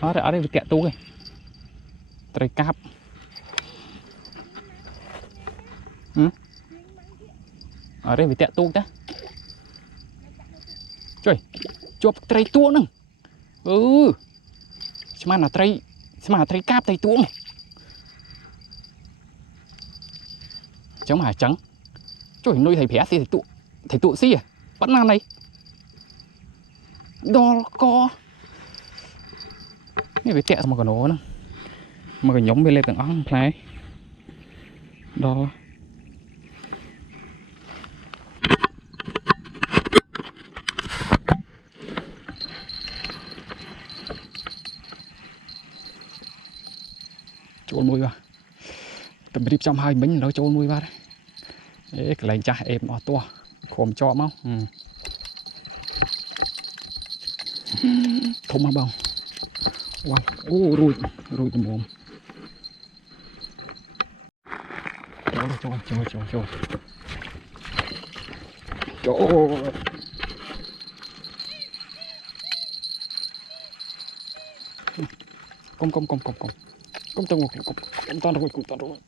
ở đây bị kẹt tu kìa trời cáp ở đây bị kẹt tu ta trời chụp trời tu nè xem là trời cáp trời tu chống hải trắng trời nuôi thầy bé thì thầy tụ xí à bắt nam này đo coนี่ไปแตะมากับโน้นมากับnhóm bên lên tầng ong play đo trôn mùi vào tầm đi trong hai bánh nó trôn mùi vào đấy cái lạnh cha em nó to khom cho máu không mà bông wow rồi tụi mồm chỗ công toàn rồi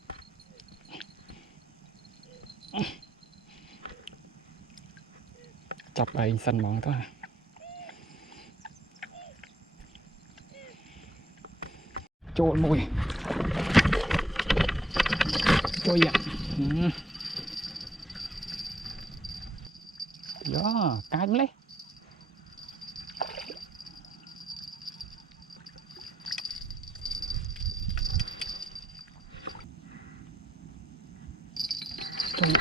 chọc bài săn mỏng thôi trộn mùi trôi ạ đó cái lấy trôi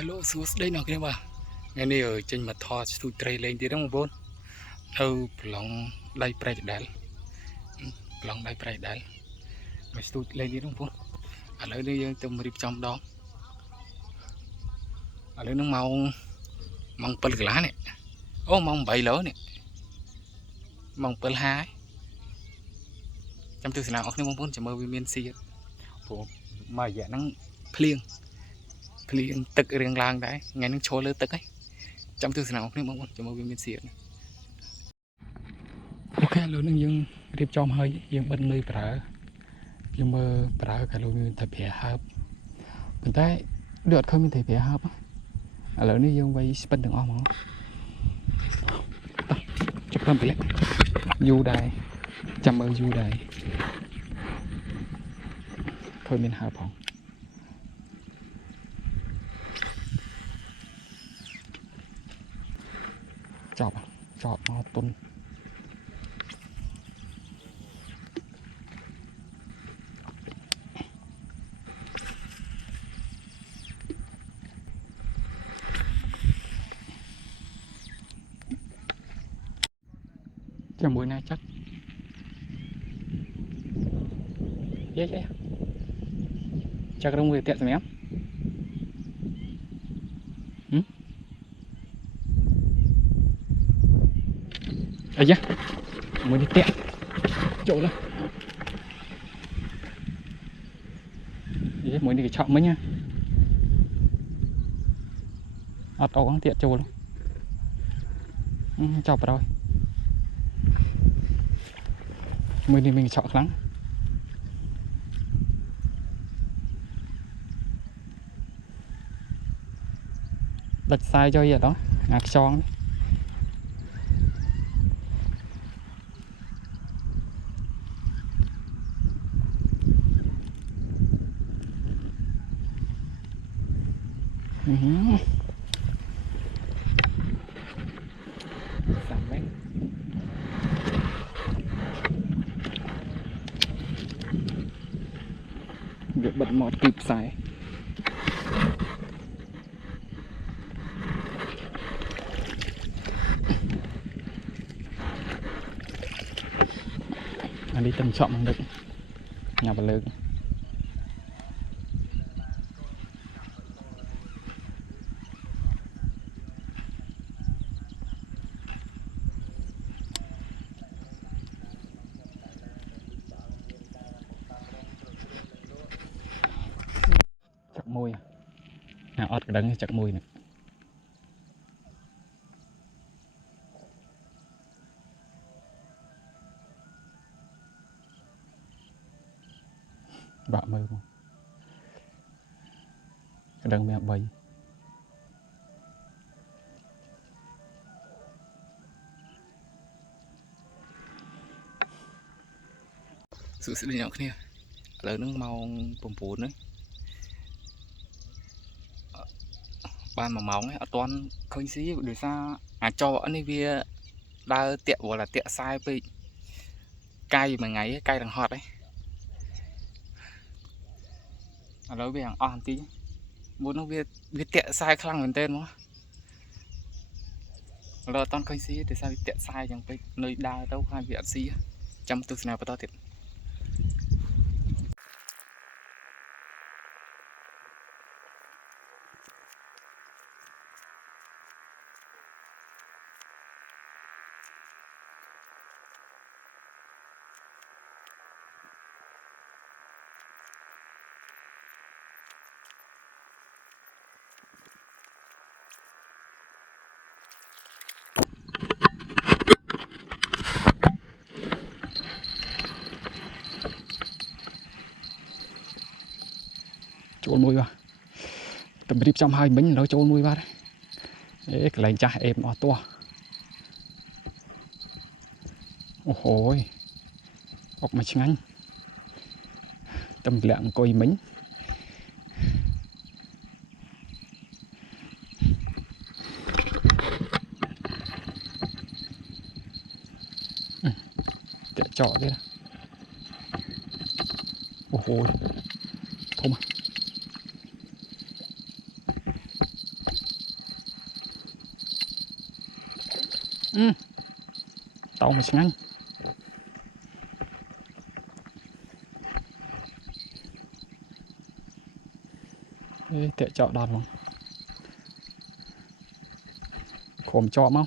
hello xuống đây nào kia bà ngày nay ở trên mặt thò tụi trai lên thì đúng không bốn đâu lòng đây prai đáy mà tụi lên thì đúng không ở đây đây tụi mình trong đó ở đây nó mong pel lá này mong bảy lỡ này mong pel hai trong từ nào ở đây mong bốn chỉ mơ viên si mà dạ nắng phliêng tức riêng làng đấy nghe nó trôi lên tức ấy trong từ nào cũng mong cho một viên xịn ok luôn nhưng dương điệp trong hơi dương bên nơi bả dương mơ bả cả luôn thầy bè hợp mình thấy được không mình thầy bè hợp á lớn đi dương vay bên đường ông chụp lên bể du đài chăm ơn du đài thôi mình hợp không chọp nó tuân buổi nay chắc dễ chắc đông người tiện rồi em ấy chứ mới đi tiện chỗ đó mới đi cái chọn mới nha ọt ấu tiện chỗ luôn chọc rồi mới đi mình chọn lắm đặt sai cho vậy đó ngạc son việc bật mọt kịp xài đi tầm chọn bằng được nhà bà lớn môi à ọt cái đấng chặt môi này bạ mơ không cái đấng mẹ bay sự sự nhỏ kia lớn nó mau bùm bùn đấy ban mà máu ấy ở toàn khơi xí để xa cho anh ấy bia đa tiện gọi là tiện sai bị cay mà ngày cay đằng hot đấy ở đâu về hàng on tí muốn nó biết tiện sai khăng mình tên nó là toàn khơi xí để sao tiện sai chẳng phải nơi đa đâu hai vị xí trong từ nào bắt tiện trốn mùi vào tầm điệp trong hai bánh nó trốn mùi vào đấy cái lạnh cha em nó to ôi hồi ốc mà chăng tầm lạng coi bánh để trọ thế ôi hồi không tao mà chăng để trọ đòn không khom trọ máu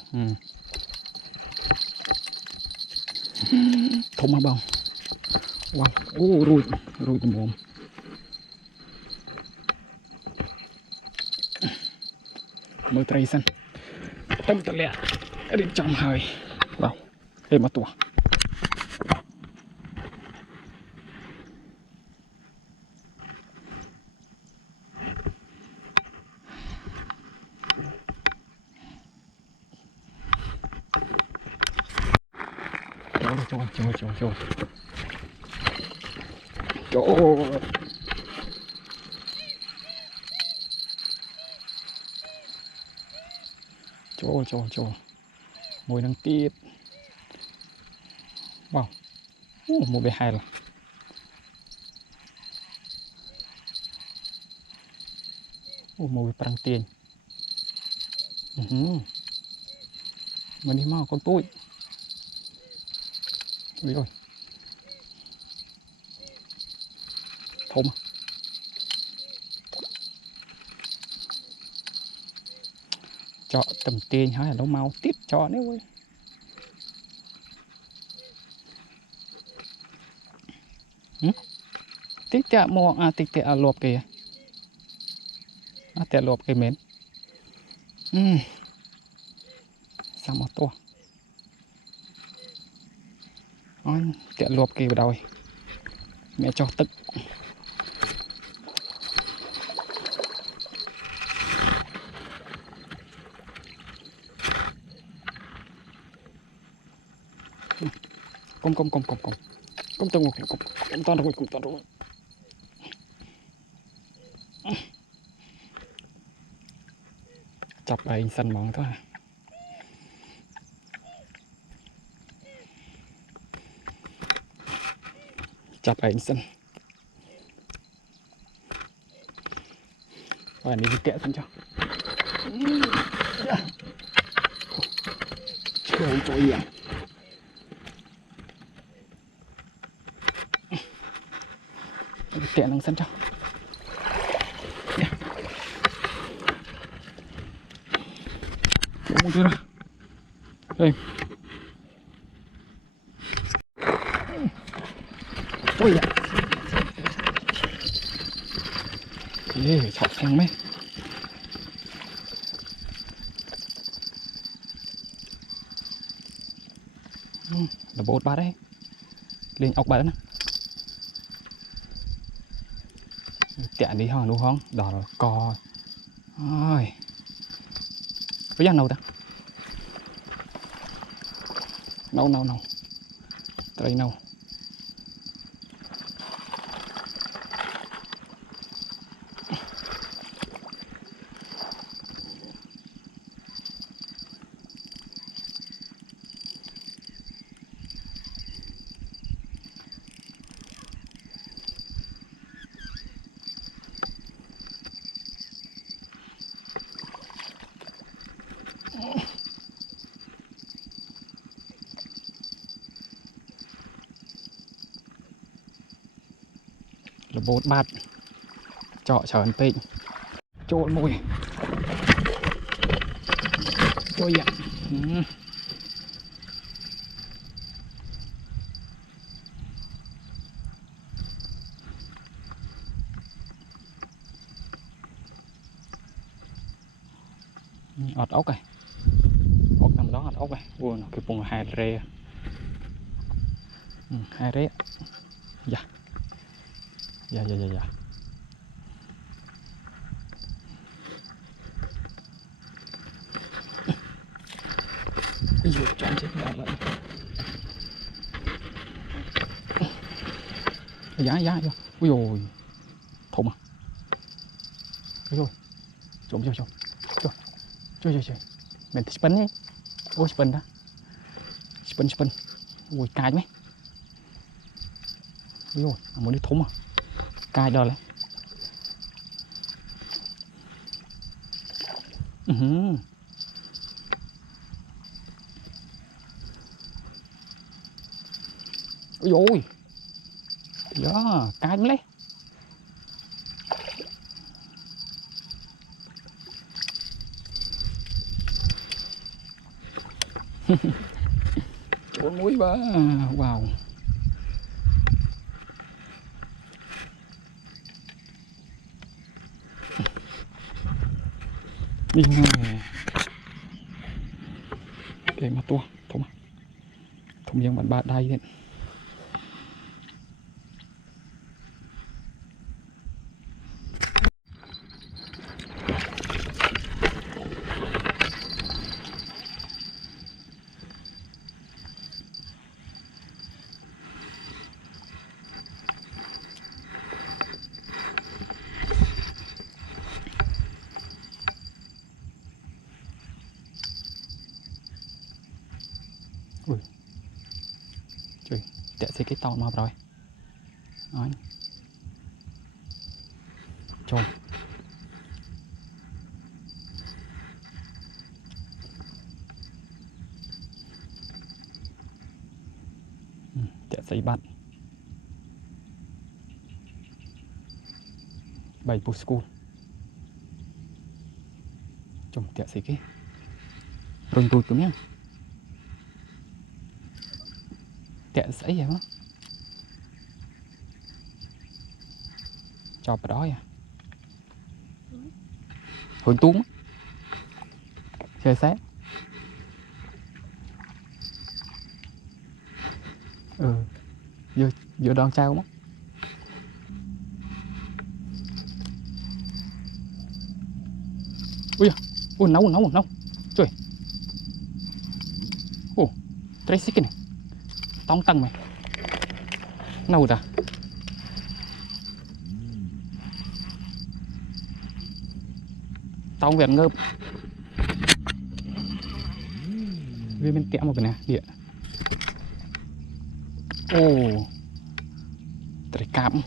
không mà bông wow ô rồi mồm mơ tray xanh tâm tật lẹ đi trong hơi vào em mà tua chỗ mùi đang tiếp wow mùi bé hay là mùi prang tiền mình đi mau con tôi đi rồi thôm cho tầm tiền hay nó mau tiếp cho nếu ơi tích tẹt mua tích tẹt lộp kìa tẹt lộp kìa mến sao mà to tẹt lộp kìa vào đầu mẹ cho tức công toàn rồi chọc anh săn móng thôi chọc anh săn và đi kẹt xuống cho trời trời ạ kẹt đang săn cho không chưa đâu đây ôi dạ Ê, chọn thằng mấy. Là bột ba đấy. Lên ốc ba đấy nè. Tiện đi hả đúng không? Đó rồi, co. Ôi. Có dàn đâu ta? Nâu. Đây nâu. Là bột bát. Chọ chởn pịnh. Trộn mùi. Trôi ạ. Ọt ốc này. Ốc nằm đó ọt ốc này. Ui nó cái bùng hai rê. Hai rê. Dạ. Dạ. Ui dồi, cho anh chết bạn lại. Giá. Ui dồi. Thùng à. Ui dồi. Trộm. Trời. Mình thích spin ấy. Ôi spin đó. Spin. Ui cay mấy. Ui dồi, muốn đi thùng à. Cay đờ lên. Ôi dồi. Dạ, cay lắm lấy. Trốn mũi ba. Wow. Đi nè. Cái mà tua, thùng dân bạn ba đây đấy. Ui. Trời, chạy xe cái tàu mà rồi. Đấy. Trôm. Chạy xe bắt. 7 pù school. Trông chạy xe cái. Rừng tụt cứ miếng. Chạy xe vậy đó. Cho vào đó à. Hồi túm. Xe xét. Vừa đòn sao mất. Ui nấu. Trời. Trái xích này. Tông tăng mày. Nấu ta. Tông Việt ngợp. Vì bên kẹo một cái này địa. Trái cam.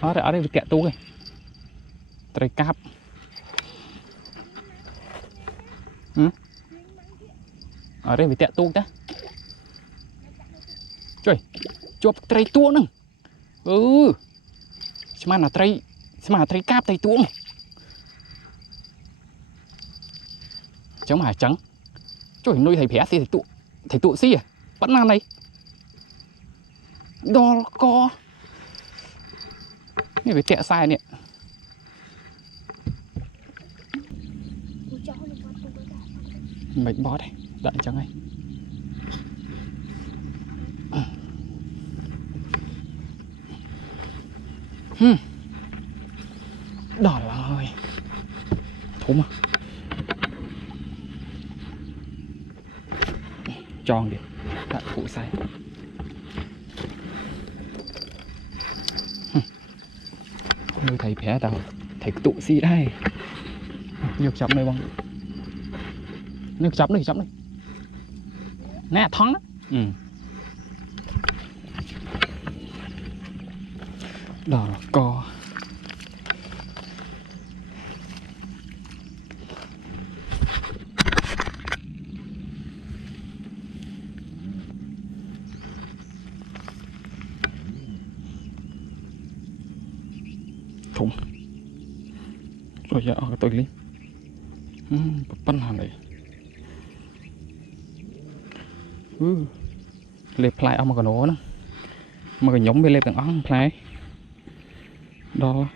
Ở đây kẹo tu này. Trái cam. Ở đây phải tẹo tu ta. Trời, chụp trái tu nè. Xem là trái cáp trái tu. Cháu mà trắng. Trời nuôi thầy phé thì thầy tụ xí à. Vẫn ăn đây. đo coนี่ไปเตะทรายเนี่ย mình bó đây đợi chẳng ấy đỏ rồi thú mà tròn đi đợi phụ sai nơi thầy bé đâu thầy tụ gì đây nhược chậm đây bông nhược chậm này nè thắng đó đỏ co thùng rồi giờ tôi đi bắn hàng này lệp lại ông mà còn nó mà còn nhóm bên lệp từng ong play đó